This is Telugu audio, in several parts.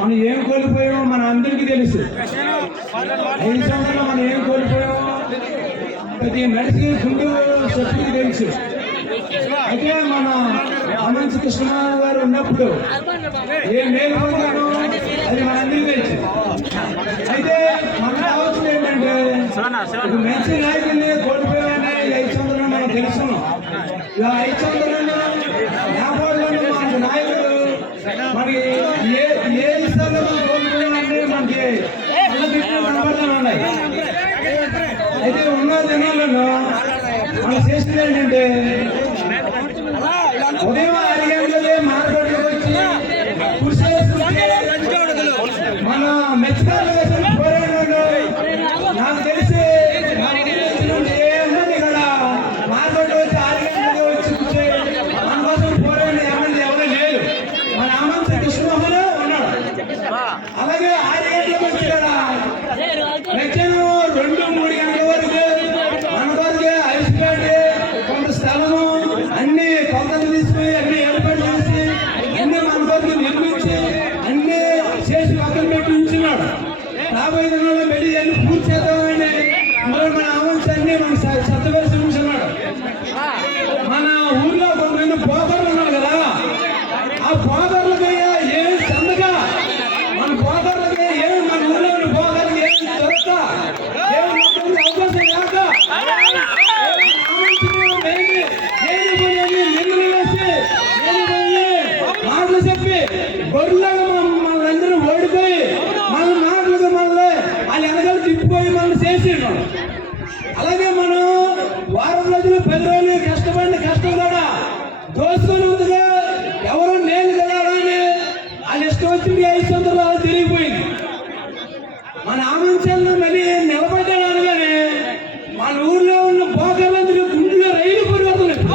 మనం ఏం కోల్పోయామో మన అందరికీ తెలుసు. ఐదు సంవత్సరాలు మనం ఏం కోల్పోయామో ప్రతి నడిచి గుండు శక్తికి తెలుసు. అయితే మన అనంత కృష్ణ గారు ఉన్నప్పుడు ఏ మేలు పొందామో అది మనందరికీ తెలుసు. అయితే మన ఆలోచన ఏంటంటే మంచి నాయకుల్ని కోల్పోయామని ఐదు సంవత్సరాలు మనం తెలుసుకున్నాం ఇలా ఐదు సంవత్సరాలు మనం చేసింది కొలతలు అన్ని ఏర్పాటు చేసి అన్ని మన నిర్మించి అన్ని చేసి పక్కన పెట్టి ఉంచున్నాడు. రాబోయే దినాల్లో వెళ్ళి అన్ని పూర్తి చేద్దామని మరి మన మన ఉంచున్నాడు. మన ఊర్లో కొంతమంది పోతారు తిప్పిపోయి మనం చేసిండు అలాగే మనం వారం రోజులు పది రోజులు కష్టపడిన కష్టం కూడా దోసుకొని ఉందిగా. ఎవరు నేను కదా అని వాళ్ళు ఇష్టం వచ్చింది ఐదు సంవత్సరాలు తిరిగిపోయింది. మన ఆమంచంలో మళ్ళీ నిలబడ్డాడు అనగానే మన ఊర్లో ఉన్న పోకర్లందరూ గుండెలో రైలు పరిగెడుతున్నాయి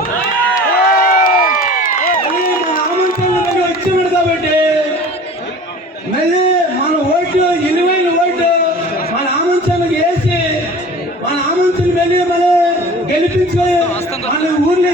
మన ఆమంచంలో మళ్ళీ వచ్చాడు కాబట్టి మళ్ళీ మన ఓటు విలువైన ఓటు మన వేసి మన గెలిపించుకొని మన ఊర్లో